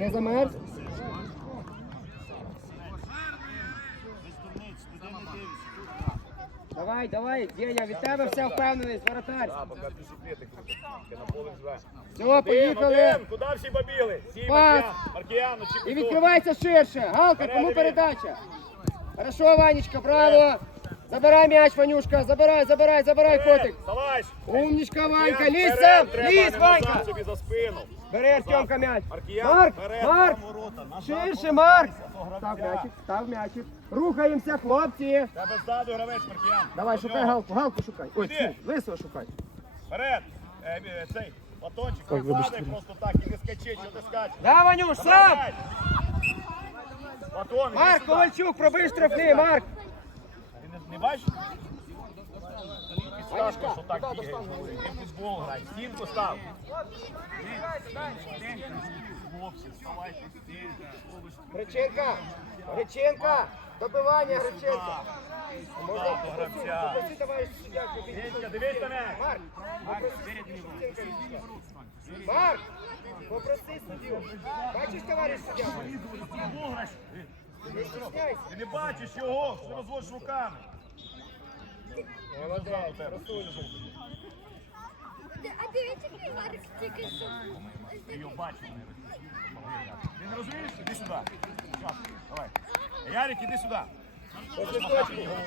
Не замерз? Давай, давай, Деня, від тебе вся впевненість, воротар. Все, поїхали. Куди всі побігли? Пас. Маркіян, І відкривайся ширше. Галка, кому передача? Хорошо, Ванечка, браво. Забирай м'яч, Ванюшка, забирай, забирай, забирай, котик. Вставай. Умничка, Ванька, лізь сам, лізь, Ванька. собі за спину. Бери Артемка м'яч. Маркіян, Марк, вперед, Марк, там ворота, назад, ширше, Марк. Став м'ячик, став м'ячик. Рухаємося, хлопці. Тебе ззаду гравець, Маркіян. Давай, До шукай нього. галку, галку шукай. Ой, Іди. цю, лисого шукай. Вперед. Е, е, Цей, батончик, Так, не падай просто так і не скачи, що ти скачеш. Да, Ванюш, сам. Іди Марк сюди. Ковальчук, пробий штрафний, Марк. Не, бачиш? Підсказка, що так бігає. Ти футбол грай. Стінку став. Хлопці, вставайте. Греченка, Греченка, добивання Греченка. Можна до гравця. попроси, товариш суддя, щоб він- Вітька, дивись на мене. Марк, попроси. Марк, суддю. Бачиш, товариш суддя? Не стісняйся. Ти не бачиш його, що розводиш руками. А дивіться, який тільки що. Ти не розумієш? Іди сюди. Саш, Давай. Ярик, іди сюди.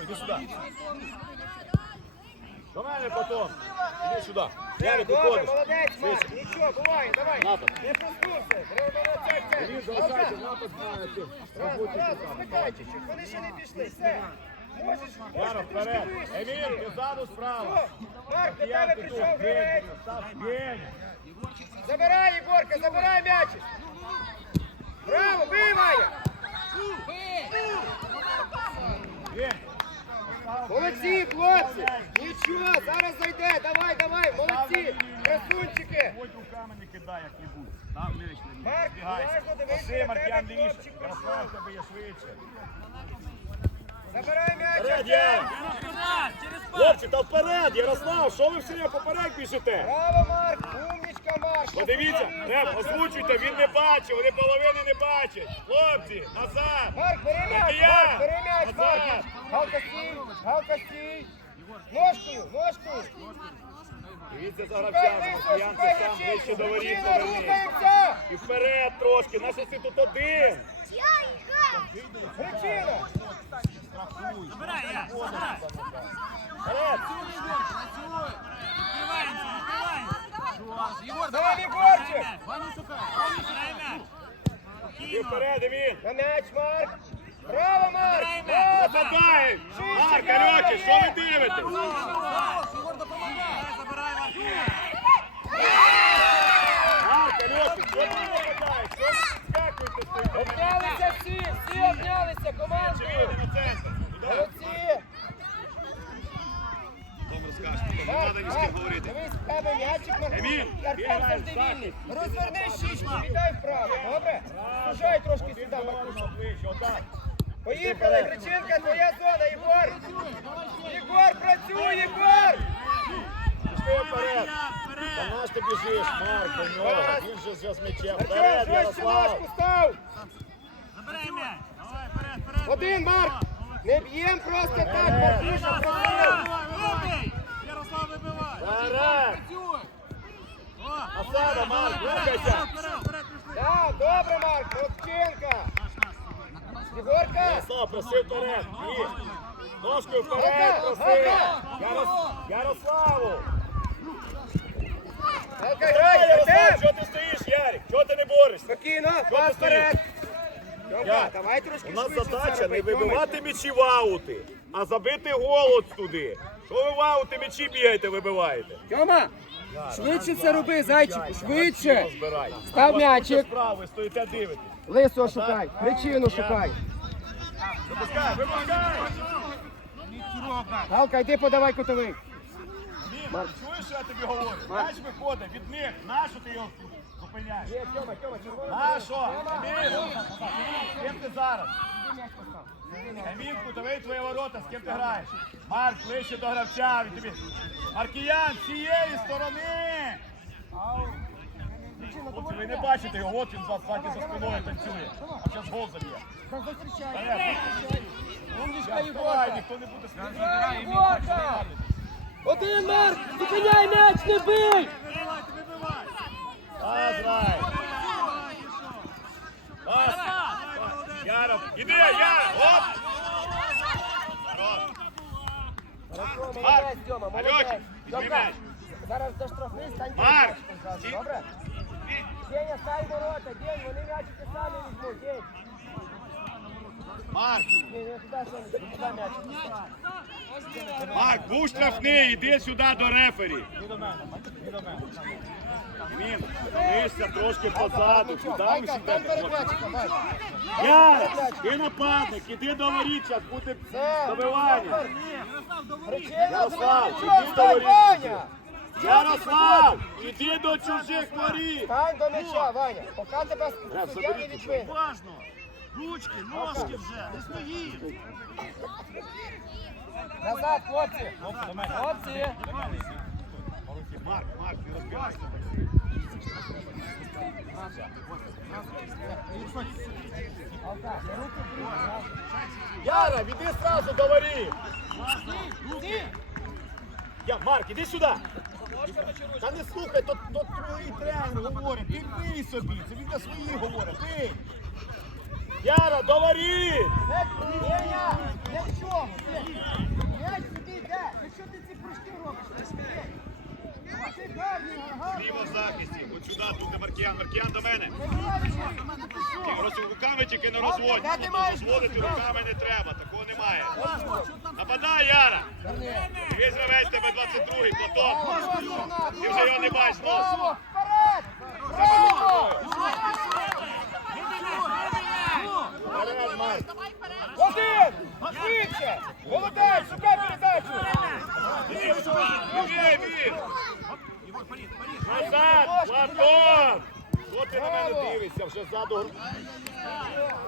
Іди сюди. До потом. Іди сюди. Ярик, уходиш. молодець, Марк. Нічого, буває, давай. Напад. Не проснувся. Треба напад Раз, раз, смикай чуть-чуть. Вони ще не пішли. Все. Можеш, вперед. Еміль, ти ззаду справа. Марк, до тебе прийшов гравець. Забирай, Єгорка, забирай м'ячик. Браво, Ваня. Молодці, хлопці. Нічого, зараз зайде. Давай, давай, молодці. Красунчики. Ходь руками не кидай як-небудь. Там м'яч не Марк, уважно дивись, Пошли, тебе, лівіше. Ярослав, тебе є швидше. Забирай Ян! Хлопці, та вперед, Ярослав, що ви всі поперед біжите? Браво, Марк. Умничка, Марк. Подивіться, Реп, озвучуйте, він не бачить, вони половини не бачать. Хлопці, назад! Марк, бери м'яч! Марк, бери м'яч, Марк. Галка стій, галка стій. Ножкою, ножкою. Дивіться за гравцями, сам ближче до воріт І вперед трошки, наш ти тут один. Гречина. Забирай, я, забирай. Вперед! Відкриваємося, відкриваємося. Егор, Давай, Егорчик. Ваню сука. Ваню шукай м'яч. І вперед, він! На м'яч, Марк. Браво, Марк. Забирай. Браво. Нападай! Марк, давай, Альочі, що ви є. дивитесь? Єгор, допомагай. Забирай Маркіян. Марк, Альочі, що ти не нападаєш? Що ви скакуєте стоїте? Обнялися всі, всі обнялися Чи командою. вийде на центр? Туди. Молодці. Потім розкажеш, потім не Марк, треба ні з ким Марк, говорити. дивись, в тебе м'ячик, Марк. Еміль, Артем бігай, завжди Саша. вільний. Розверни щічку, віддай вправо, добре? Сужай трошки Один сюди, до Маркуша. одного ближче, отак. Поїхали, Греченка, твоя зона, Єгор. Єгор, працюй, Єгор. Пішли вперед. Вперед. Та наш ти біжиш, Марк, до нього. Він же вже з м'ячем. Артем, Вперед, жорстче Ярослав. ножку став. Забирай м'яч. Давай, вперед, вперед. Один, Марк. Не б'єм просто так, Вперед. Маркуша, Ярослав, працюй. вибий. Ярослав, вибивай. Вперед. О, Марк, рухайся. Так, добре, Марк, Молодченка. Єгорка. Ярослав, проси вперед. Ні. Ножкою вперед, проси. Ярос- Ярославу. Галка, грай, Ярослав, Артем. чого ти стоїш, Ярик? Чого ти не борешся? Спокійно, ти вперед. Давай трошки У нас швидше задача не робити, вибивати м'ячі в аути, а забити гол от туди. Що ви в аути м'ячі бігаєте, вибиваєте? Тьома, швидше це роби, зайчику, швидше. Став м'ячик. Справа, стоїте дивитесь. Лисого шукай, причину шукай. Випускай, випускай! Галка, йди подавай кутовий. Чуєш, що я тобі говорю? Мяч виходить від них. Нащо ти його Тьома, червоний. Нащо? Емін, з ким ти зараз? Емін, кутовий твої ворота, з ким ти граєш? Марк, ближче до гравця, він тобі. Маркіян, з цієї сторони! Хлопці, ви не бачите його, от він за ззаді за спиною танцює. А зараз гол заб'є. Давай, Єгорка. ніхто не буде стріляти. Один, Марк! Зупиняй м'яч, не бий! Вибивайте, вибивай! Пас, грай. Пас. Яров, іди, Яров, оп. Хорошо, Марк, молодець, Тьома, Альоша, молодець. візьми Тьомка, м'яч. зараз до штрафний, стань Марк, перед м'ячиком зразу, ці- добре? Деня, стань ворота, День, вони м'ячики самі візьмуть, День. Марк, Ні, не туди, Сонечко, туди м'ячик. Марк, був штрафний, іди сюди до рефері. Він, дивишся трошки позаду, куди ми Сюди? стань перед м'ячиком, Вань. Я, ти нападник, іди до воріт, зараз буде добивання. Ярослав, іди до воріт. Ярослав, іди до чужих воріт. Стань до м'яча, Ваня. Поки тебе суддя не відбив. Уважно! Ручки, ножки вже, не стоїть! Назад, хлопці. Хлопці. Марк, Марк, не розбирайся. Яра, іди сразу до воріт. Я, Марк, іди сюди. Та не слухай, то, то твій тренер говорить. Ти бий собі, це він для своїх говорить. Бий. Яра, воріт. Не, Деня, не в чому. М'яч собі йде. Ти що ти ці прыжки робиш? Ти Ліво в захисті, от сюди, тут де Маркіян. Маркіян до мене. Руками тільки не розводь. Розводити руками не треба, такого немає. Нападай, Яра. Дивись, гравець тебе 22-й, Платон. Ти вже його не бачиш. Один! Швидше! Молодець, шукай передачу! Біги, біг. Назад, Платон. Що ти на мене дивишся? Вже ззаду. гр-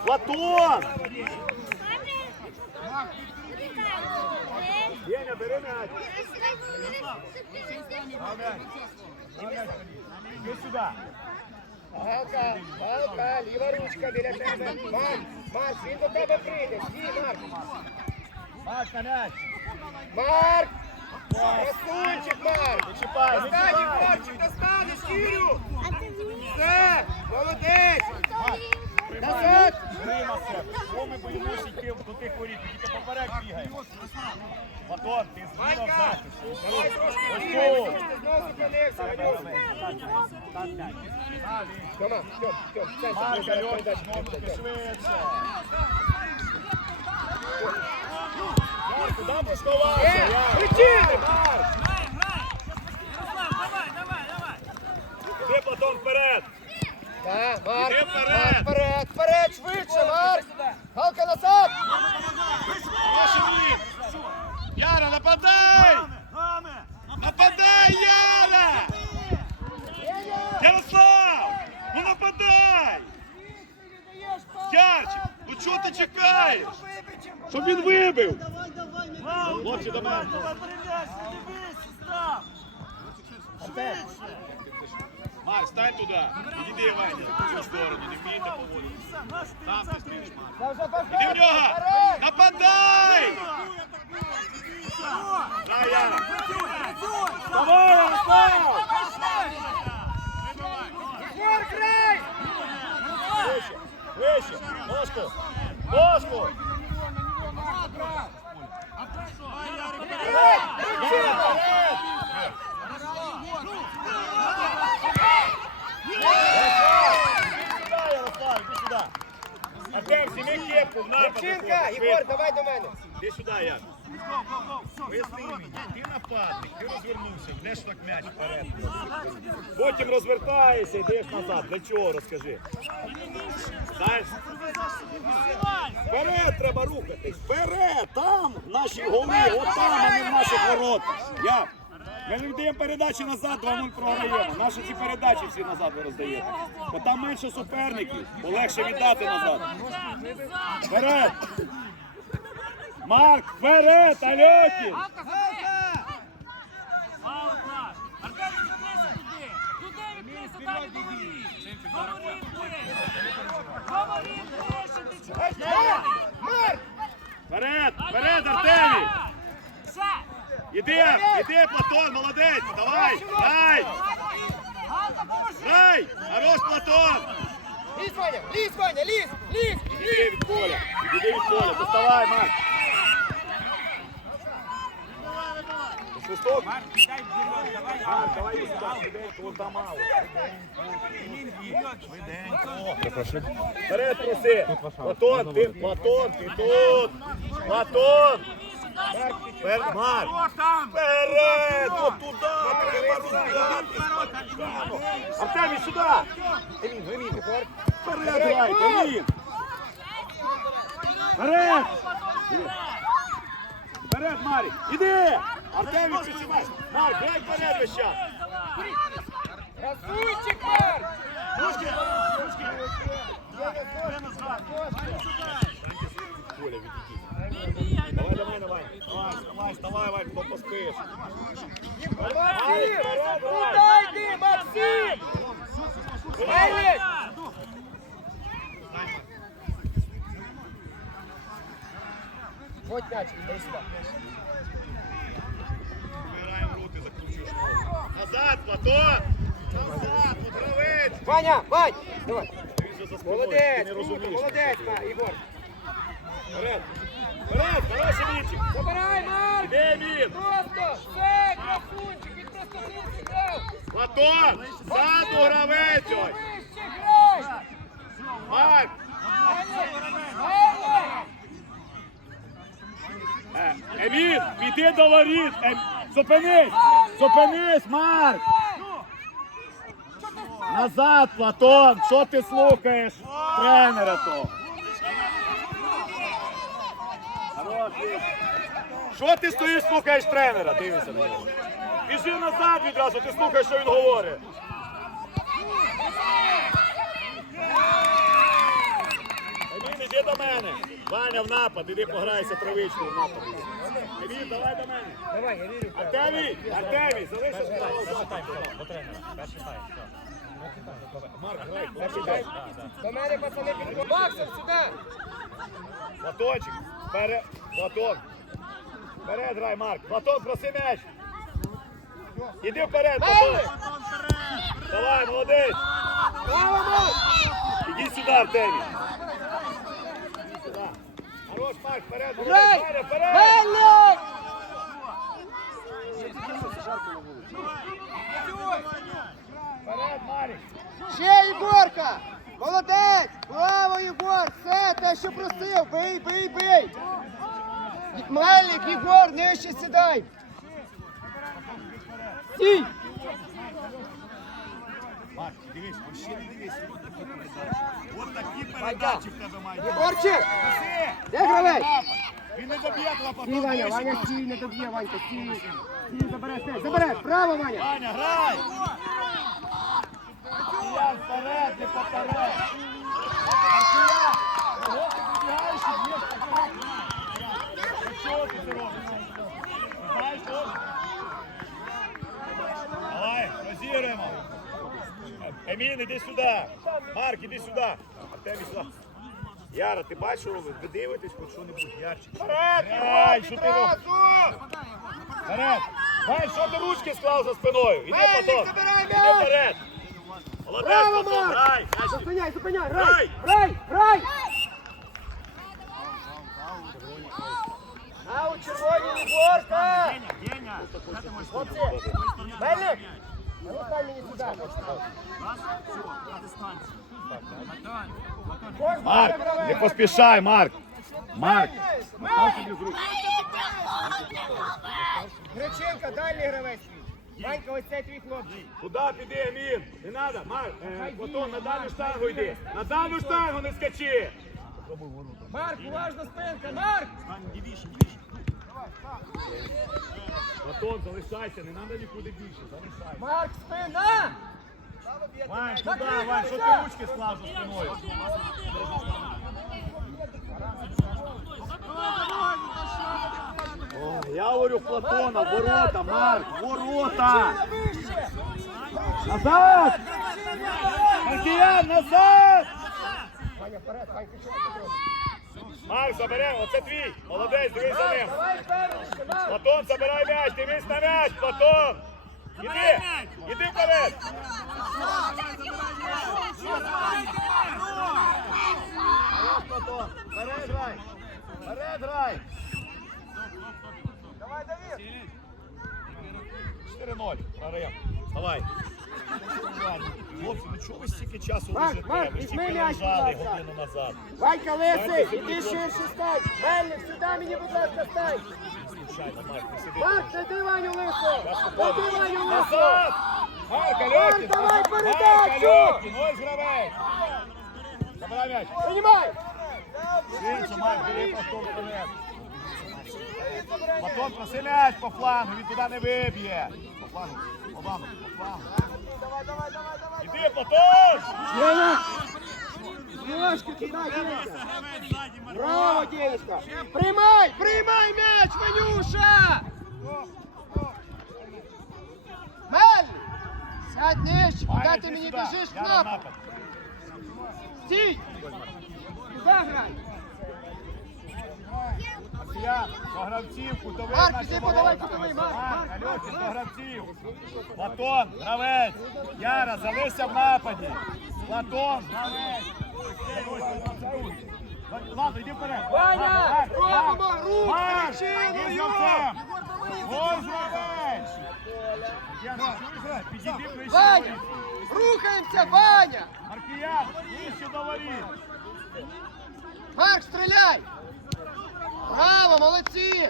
Платон! Деня, бери м'яч. Іди сюди. Галка, Галка, ліва ручка біля тебе. Марк, Марк, він до тебе прийде. Стій, Марк. Марк, на м'яч. Марк! Красунчик, Марк! Не чіпай, не Останній чіпай. Марчик, достанеш, Кірю! Все, молодець! Назад! Бери на. Що ми боїмося йти до тих воріт? Ми Тільки поперек бігаємо. Платон, ти зліва в захисті. Давай трошки Ось бігай, тут. тому що ти знову зупинився, Ванюк. Тьома, Тьом, Тьом, це Марк, передача, Альон, передача, знову передача. таки швидше. Причини! Грай! Ярослав, давай, давай, давай! іди, Платон, вперед. Так, Марк, Іди вперед. Вперед, вперед, швидше, Марк! Галка назад! Наші. Яра, нападай! Нападай, Яра! Ярослав! Ну нападай! Ну чого ти чекаєш? Щоб він вибив! Хлопці, до мене. Давай перем'яйся, дивись, став! Швидше! Марк, стань туди. Іди, Ваня, в цю сторону, не вмієте поводити. Все, наш ти Там це ти стоїш, Марк. Та вже пошли, Іди в нього! вперед! Нападай! На, Яра! Давай, Ярослав! Марк, грай! Вище, вище, ножку, Сюди. Артем, зніми кепку в напад. Дівчинка, Єгор, давай до мене. Іди сюди, Яр. Ти нападник, ти розвернувся, йдеш так м'яч вперед. Потім розвертаєшся, йдеш назад. Для чого, розкажи. Вперед треба рухатись, вперед, там наші голи, от там, а в наших воротах. Я. Ми не даємо передачі назад, 2-0 програємо. Наші ці передачі всі назад ви роздаєте. Бо там менше суперників, бо легше віддати назад. Вперед! Марк, вперед, наш! Аркадій, віднися туди! Туди віднися, далі до воріт! Марк! Вперед, вперед, Артемій! Іди, іди, Платон, молодець, давай, дай, дай, хорош, Платон! Лізь, Ваня, лізь, Ваня, лізь, лізь, Іди від поля, іди від поля, доставай, Марк. Свисток. Марк, давай мало. Вперед проси. Платон, ти, Платон, ти тут. Платон. Вперед. Вперед, от туди. Артемій, сюди. Емін, Емін, вперед. Вперед, Емін. Вперед! Вперед, Марік! Іди! Артемій, підсімай! Марк, грай вперед весь час! Красунчик, Марк! Ручки! Ручки! Прямо згадую. Коля, відійди. Давай до мене, Вань. Давай, вставай, вставай, Вань, хто поспиш. Максим! Куда йди, Максим? Елік! Вот мяч, дай Ваня, Вань, давай. Молодець, круто, Ігор. Вперед! Вперед, мічик! Забирай, Марк! Іде він! Просто, все, красунчик, він просто низько дав. Платон! Ззаду гравець! ой! Вище грай! Марк! Е, Емін, піди до воріт! Ем... Зупинись! Зупинись, Марк! Назад, Платон! Що ти слухаєш? Тренера то! Що ти стоїш, слухаєш тренера? Дивися на нього. Біжи назад відразу, ти слухаєш, що він говорить. Емін, іди до мене. Ваня в напад, іди пограйся травичку в напад. Емін, давай до мене. Давай, я вірю. Артемій, Артемій, залишиш. Марк, грай, перший тайм. До мене, пацани, підходять. Максим, сюди! Платончик, вперед, Платон. Вперед грай, Марк. Платон, проси м'яч. Іди вперед, Платон. Давай, молодець. Браво, Марк! Іди сюди, Артемій. Хорош, Марк, вперед, молодець. Грай! Ваня, вперед. Елік! Вперед, Марік. Ще Єгорка! Молодець! Браво, Єгор! Все, те, що просив! Бий, бий, бий! Мельник, Єгор, нижче сідай! Стій! Марк, дивись, не дивись. От такі передачі в тебе мають. Єгорчик! Де гравець? Він не доб'є два Стій, Ваня, Ваня, стій, не доб'є, Ванька, стій! Стій, забере, забере! Браво, Ваня! Ваня, грай! Маркіян, вперед, не поперед! Маркіян! Кого ти вибігаєш і б'єш поперед? Чого ти це робиш? Знаєш, що? Давай, розіграємо! Емін, іди сюди! Марк, іди сюди! Артемій, сюди! Яра, ти бачиш? Ви дивитесь хоч що-небудь, Ярчик? Вперед! Грай, що ти робиш? Вперед! Вань, що ти ручки склав за спиною? Іди, Мельник, забирай Іди м'яч! вперед! Браво, Марк! Зупиняй, зупиняй, Грай! грай! Грай, грай! А у червоній Єгорка! Деня, Хлопці, Мельник! Ну мені сюди. Марк, не поспішай, Марк! Марк! Греченка, дальній гравець. Ванька, ось цей твій хлопчик. Куди піди, Емін? Не треба, Марк! Е, Платон, на дальню штангу йди! На дальню штангу не скачи! Марк, уважно спинка, Марк! Платон, залишайся, не треба нікуди більше, залишайся. Марк, спина! Вань, куди, Вань, що ти ручки склав за спиною? О, я говорю, Платона, ворота, Марк, ворота! Назад! Маркіян, назад! Марк, заберемо, оце твій. Молодець, дивись за ним. Платон, забирай м'яч, дивись на м'яч, Платон. Іди, іди вперед. Хорош, Платон. Вперед грай. Вперед грай. Давай, Давид. 4-0. Давай. Хлопці, ну чого ви стільки часу лежите? Ви м'яч, лежали годину назад. Ванька Лесик, іди ширше стань. Мельник, сюди мені, будь ласка, стань. Ти сиди. Ваню Лисо. Найди Ваню Лисо. Назад! Марк, давай передачу! Альокін, ось гравець! Забирай м'яч. Приймай. Швидше, Марк, бери Платон вперед. Платон, проси по флангу, він туди не виб'є. По флангу, по флангу, по флангу. Давай, давай, давай, давай. Іди, Платон! Деня! Ножки туди, Денька. Браво, Денечка. Приймай, приймай м'яч, Ванюша! Мель! Сядь нижче, куди ти мені біжиш напад. Стій! Куди грай? Я по гравців, кутовий Марк, наші подавай кутовий, Марк, Марк, Марк, по гравців. Платон, гравець. Яра, залишся в нападі. Платон, гравець. Ладно, йди вперед. Ваня, робимо рух з гравцем. Ось гравець. Підійди ближче Ваня! Рухаємося, Ваня! Маркіян, ближче до воріт. Марк, стріляй! Браво, молодці!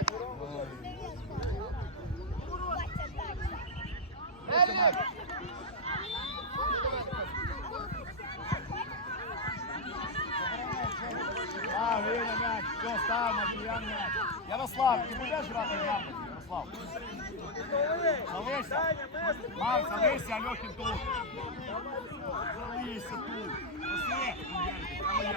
А, Віня м'яч. Все, став, Маркіян м'яч. Ярослав, ти будеш грати в Ярослав? Залишся. Марк, залишся, Альохін тут. Залишся тут. Проси. Марк,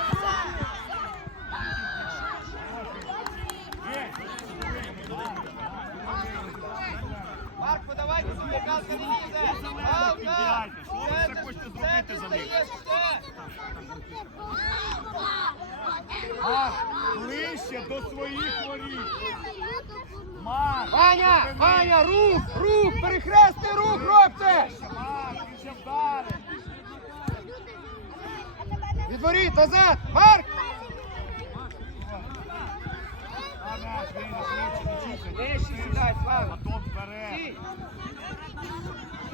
вперед. Стій!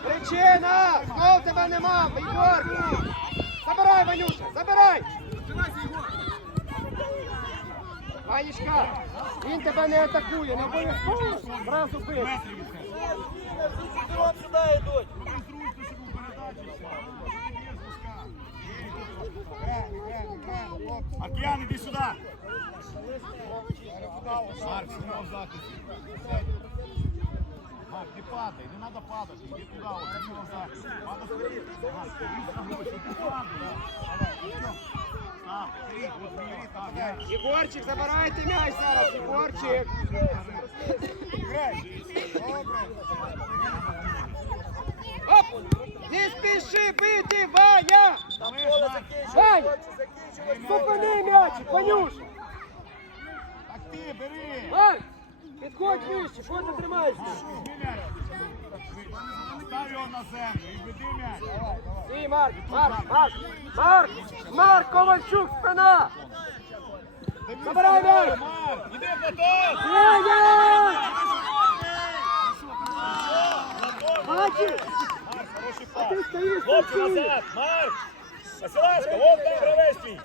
Причина! Знов тебе нема, Ігор! Забирай, Ванюша, забирай! Ванечка, він тебе не атакує, не обов'язково зразу. От сюди йдуть. Передачі. Маркіян, іди сюди. Марк, снова в захисті. Марк, не падай, не треба падати. Іди туди, от снова в захисті. Падай вперед. Марк, ти на гроші, ти падай. Став, ти, от так, м'яч. Єгорчик, забирайте м'яч зараз, Єгорчик. Грай. Добре. Оп! Не спіши бити, Ваня! Ваня! Зупини м'ячик, Ванюша! Так ти, бери. Вань! Підходь вище, що ти тримаєшся? Став його на землю і веди м'яч. Стій, Марк, Марк, Марк, Марк, Марк, Ковальчук, спина! Забирай м'яч! Марк, іди Платон! Ваня! Бачиш? А ти стоїш Хлопці, назад! Марк! Василашко, вон там гравець твій!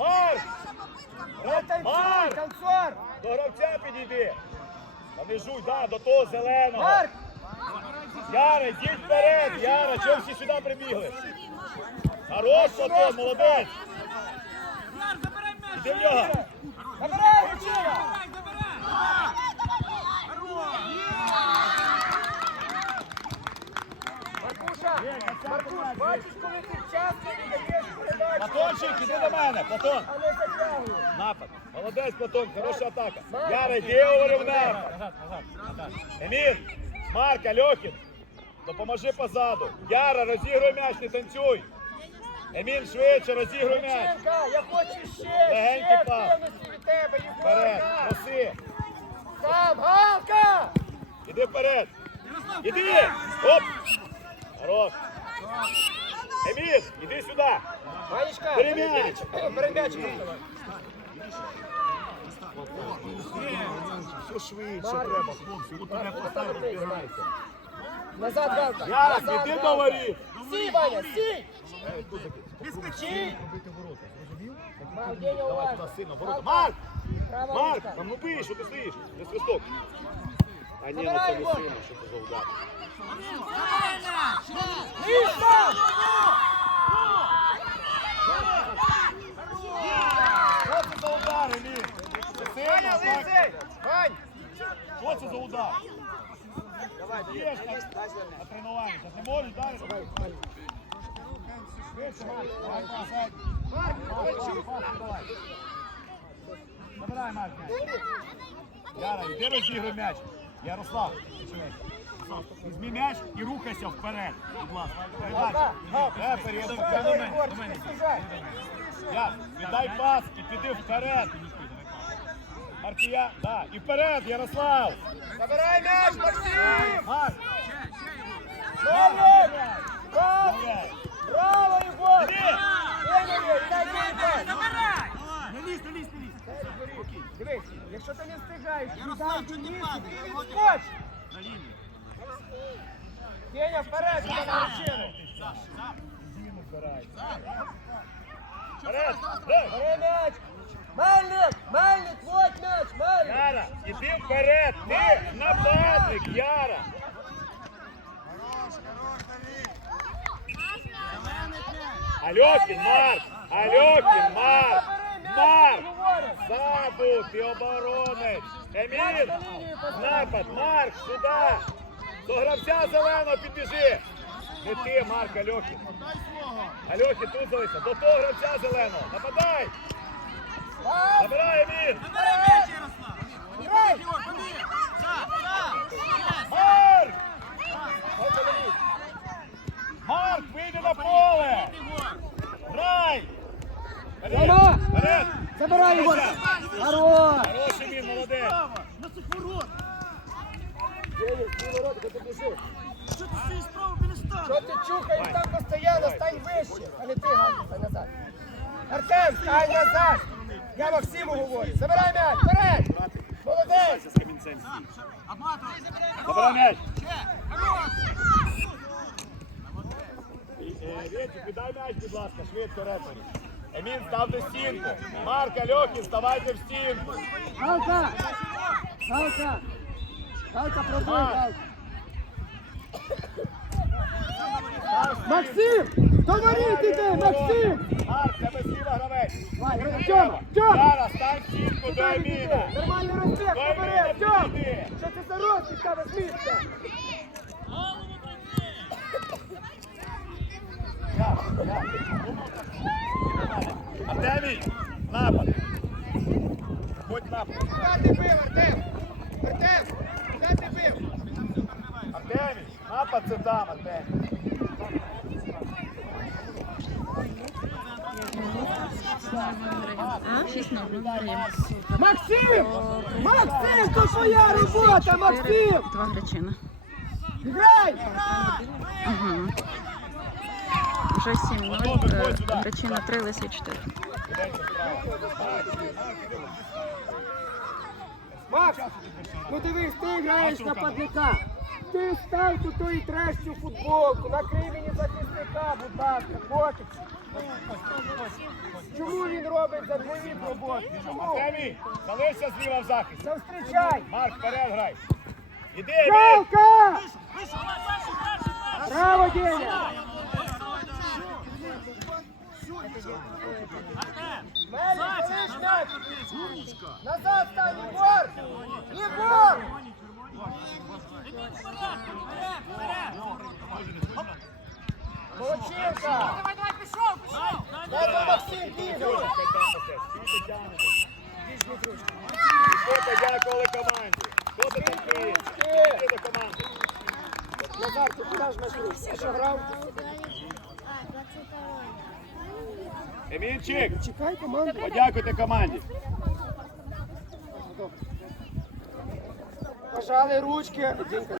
Марк! Марк! Танцор! До гравця підійди! Та не жуй, да, до того зеленого! Марк! Яра, йдіть вперед! Яра, чого всі сюди прибігли? Хорош, Платон, молодець! Іди в нього! Забирай, Вачина! Бачиш, коли ти вчасно віддаєш передачу, Платончик, іди до мене, Платон! а не. Напад. Молодець, Платон, хороша атака. Яра, йди, говорю, в напад. Емін, Марк, Альохін, допоможи позаду. Яра, розігруй м'яч, не танцюй. Емін, швидше, розігруй м'яч. Євченка, я хочу ще, Легенький ще пас. активності від тебе, Вперед, Єгорка. проси. Сам, Галка! Іди вперед. Іди. Оп. Хорош. Емін, іди сюди. Ванечка, Бери м'яч. Бери м'яч, Все швидше треба, хлопці. От мене поставити підбирайся. Назад, Галка. Назад, іди Галка. до Ваня, сій! Сій! Марк, уважно. Марк! Марк, там ну бий, що ти стоїш? Не свисток. А ні, ну це не сильно, що це за удар. Що це за удар, Емін? Це сильно, так? Вань! Що це за удар? Давай, Є ж на, тренуванні. Зараз не можеш далі? Швидше. Давай, пас. Марк, Пас, Ковальчук! Забирай, Марк. Яра, іди розігруй м'яч. Ярослав, візьми м'яч і рухайся вперед. Будь ласка. Е. Я, віддай пас і піди вперед. Маркія, да, і вперед, Ярослав. Забирай м'яч, Максим! Марк! Пас! молодець. Браво, Егор! Іди. Деня, дай мені пас! Не лізь, не лізь, не лізь. Дивись, якщо ти не встигаєш, віддай ти відскоч! На лінію. Деня, вперед, на вершину! Вперед, вперед. Бери м'яч! Мельник! Мельник, вот м'яч, Мельник! Яра, іди вперед, ти нападник, Яра. Альокін, Марк, Альокін, Марк, Марк, ззаду, ти оборонець. Емін, напад, Марк, сюди. До гравця зеленого підбіжи. Не ти, Марк, Альокін. Альохін, тут залися, до того гравця зеленого. Нападай. Забирай, Емін. Грай! Марк! Марк, вийди на поле! Грай! Рома! Забирай його! Хорош! Хороший він, молодець! На біжиш? Що ти стоїш справа біля стану? Що ти чухаєш там постійно, стань вище, а не ти, стань назад. Артем, стань назад! Я Максиму говорю. Забирай м'яч, вперед! Молодець! Забирай м'яч! Е, Вітю, піддай м'яч, будь ласка, швидко рефері. Емін, ставте стінку. Марк, Альохін, ставайте в стінку. Галка! Галка! Галка, пробуй, Галка! Максим! Говори ти, Максим! Марк, тебе зліва гравець. Вань, Тьома, Тьома! Яра, стань в стінку до Еміна. Нормальний розбіг, побери, Артем! Що це за розбіг в тебе з місця? Артемій, напад. Будь напад. Куди ти бив, Артем? Артем, куди ти бив? Артемій, напад це там, Артемій. А, 6-0, граємо. Максим! Максим, то твоя робота, Максим! Два гречина. Грай! Угу. Вже 7-0, е, гречина 3, лисий 4. Макс, ну дивись, ти граєш нападника. Ти став тут і треш цю футболку, накрий мені захисника, будь ласка, котик. Чому він робить за двоїх роботу? Чому? Артемій, залишся зліва в захисті. Зустрічай! Марк, вперед грай. Іди, Еміль. Галка! Браво, Деня! Назад стань, Єгор! Давай, давай, пішов, пішов. Дай команді? Хто ти такий? Іди до команди. Назар, ти куди руку? Ти що грав? Емінчик, Чекай команду. подякуйте команді. Пожали ручки. Дінька,